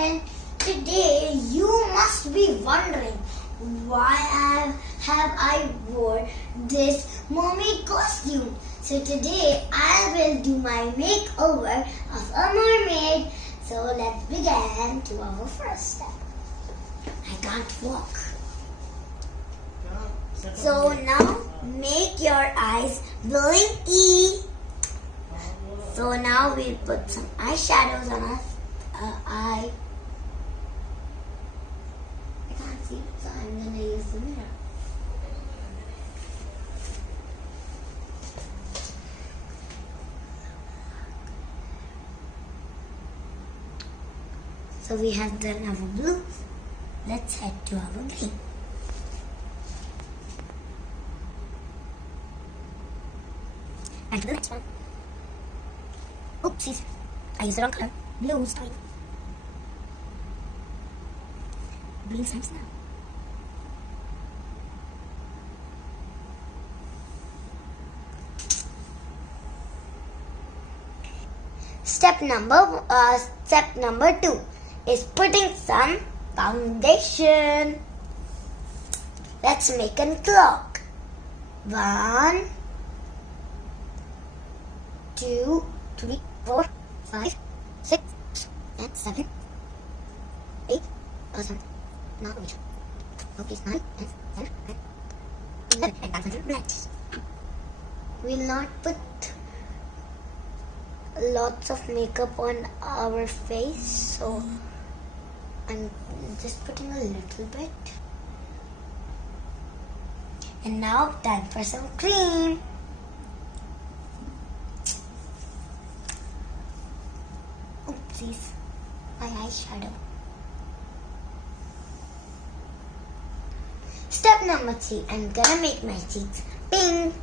children, today you must be wondering why I wore this mermaid costume. So today I will do my makeover of a mermaid. So let's begin to our first step. I can't walk. So now make your eyes blinky. So now we put some eyeshadows on our eye. I can't see, so I'm going to use the mirror. So we have done our blue. Let's head to our green. And the next one. Oopsies, I used the wrong color. Blue is fine. Green signs now. Step number 2 is putting some foundation. Let's make a clock. 1, 2, 3, 4, 5, 6, and 7, 8, 9, 9, 11, and 11. We'll not put lots of makeup on our face, so I'm just putting a little bit. And now time for some cream. Oopsies, my eyeshadow. Step number 3, I'm gonna make my cheeks pink.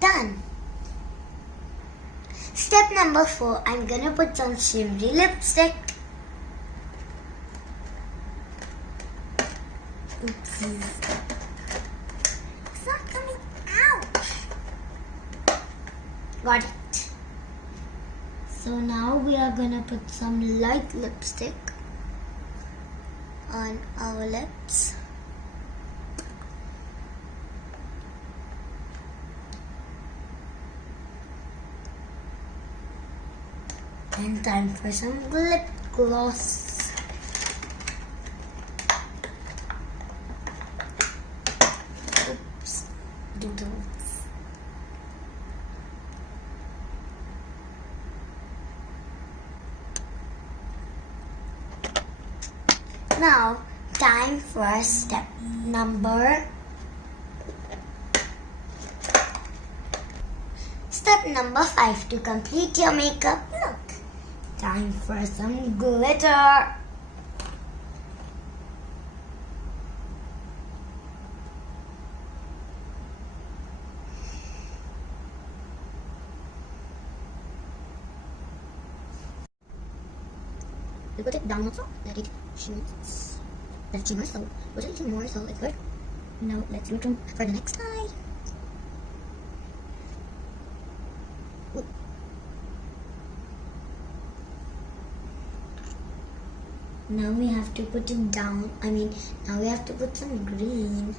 Done. Step number 4, I'm gonna put some shimmery lipstick. Oopsies. It's not coming out. Got it. So now we are gonna put some light lipstick on our lips. And time for some lip gloss. Oops, doodles. Now, time for step number 5 to complete your makeup look. Time for some glitter. We put it down also, let it shimmers. Let it shimmer, so put it little more so it's good. Now let's look for the next eye. Ooh. Now we have to put it down. Now we have to put some green.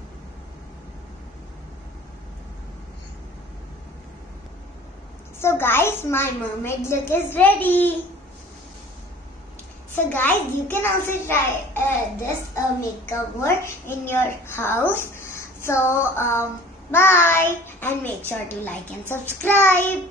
So guys, my mermaid look is ready. So guys, you can also try this makeover in your house. So bye, and make sure to like and subscribe.